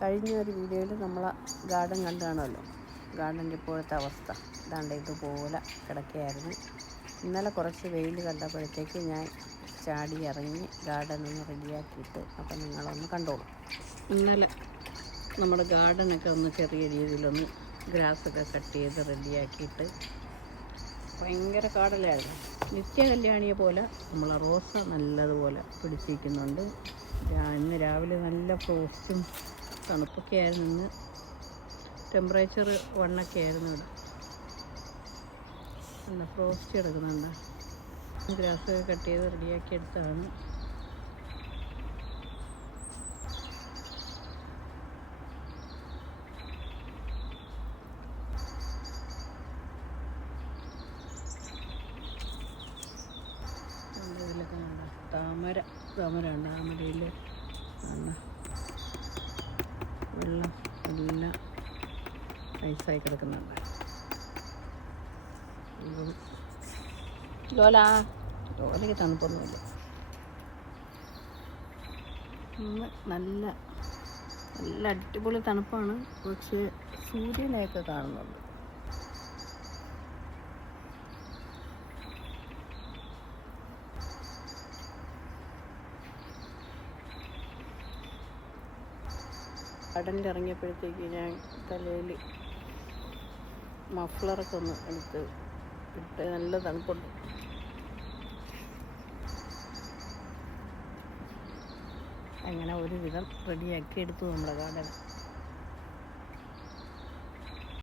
കഴിഞ്ഞ ഒരു വീഡിയോയിൽ നമ്മൾ ഗാർഡൻ കണ്ടു കാണുമല്ലോ. ഗാർഡൻ്റെ ഇപ്പോഴത്തെ അവസ്ഥ ഇതാണ്ട് ഇതുപോലെ കിടക്കുകയായിരുന്നു. ഇന്നലെ കുറച്ച് വെയിൽ കണ്ടപ്പോഴത്തേക്ക് ഞാൻ ചാടി ഇറങ്ങി ഗാർഡൻ ഒന്ന് റെഡിയാക്കിയിട്ട് അപ്പം നിങ്ങളൊന്ന് കണ്ടോളൂ. ഇന്നലെ നമ്മുടെ ഗാർഡനൊക്കെ ഒന്ന് ചെറിയ രീതിയിലൊന്ന് ഗ്രാസൊക്കെ കട്ട് ചെയ്ത് റെഡിയാക്കിയിട്ട് ഭയങ്കര കാടലായിരുന്നു. നിത്യകല്യാണിയെ പോലെ നമ്മളെ റോസ നല്ലതുപോലെ പിടിച്ചിരിക്കുന്നുണ്ട്. ഇന്ന് രാവിലെ നല്ല ഫ്രോസ്റ്റും തണുപ്പൊക്കെ ആയിരുന്നു. ഇന്ന് ടെമ്പറേച്ചർ 1 ഒക്കെ ആയിരുന്നു. ഇവിടെ നല്ല ഫ്രോസ്റ്റ് കിടക്കുന്നുണ്ട്. ഗ്രാസൊക്കെ കട്ട് ചെയ്ത് റെഡിയാക്കി എടുത്താണ്. ഇതിലൊക്കെ താമര ഉണ്ട്. താമരയിൽ വെള്ളം എല്ലാം നൈസായി കിടക്കുന്നുണ്ട്. ലോലയ്ക്ക് തണുപ്പൊന്നുമില്ല. നല്ല നല്ല അടിപൊളി തണുപ്പാണ്. പക്ഷേ സൂര്യനെയൊക്കെ കാണുന്നുണ്ട്. ഗാർഡനിൽ ഇറങ്ങിയപ്പോഴത്തേക്ക് ഞാൻ തലയിൽ മഫ്ലറൊക്കെ ഒന്ന് എടുത്ത് ഇട്ട് നല്ല തണുപ്പുണ്ട്. അങ്ങനെ ഒരുവിധം റെഡിയാക്കി എടുത്തു നമ്മുടെ ഗാർഡൻ.